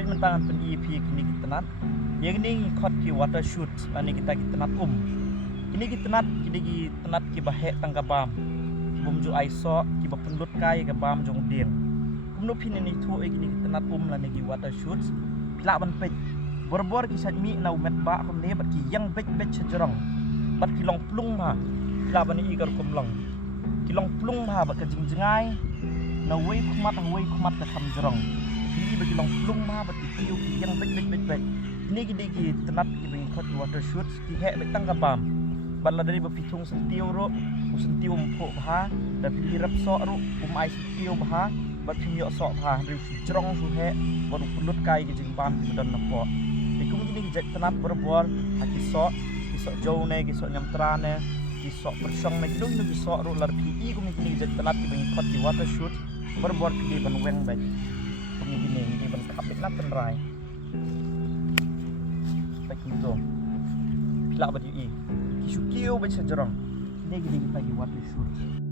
baik mentangan pen EP kini kita nat. Yang ini ikut ki water shoot, ani kita nat Kini kita nat ki bahek tangga bam. Bum ju aiso ki ba pendut kai ke bam jong ding. Kumno pin ini tu kini kita nat la ki water shoot. Pila ban pej. Bor ki sat mi na umet ba kum ne bat ki yang bet sejerong. Bat ki long plung ma. Pila ban i gar kum long. Ki long plung ma bat ka jingjengai. Na wei kumat ka sam jerong. Kini bagi long plung ma bat ki tiu ki yang bet. Ini ki tenat ki bagi kot water shoot ki hek bet tangga bam. Bala dari berpitung sentiu ro, sentiu empuk bah, dan pilih sok ro, ai sentiu bah, bat pinyo sok bah, dari jerong suhe, baru pulut kai ke jimban di badan nampak. Ikum ini jek tenat berbor, kisok jauh ne, kisok nyamtra ne, kisok persong ne, kisok ro lar pi. Ikum ini jek tenat ki bagi kot di water shoot, berbor pilih ban weng bet. Ikum ini ban kapit nak tenrai. Tak itu, pilak baju i. Kisukio baca jerong. Ini kita water shoot.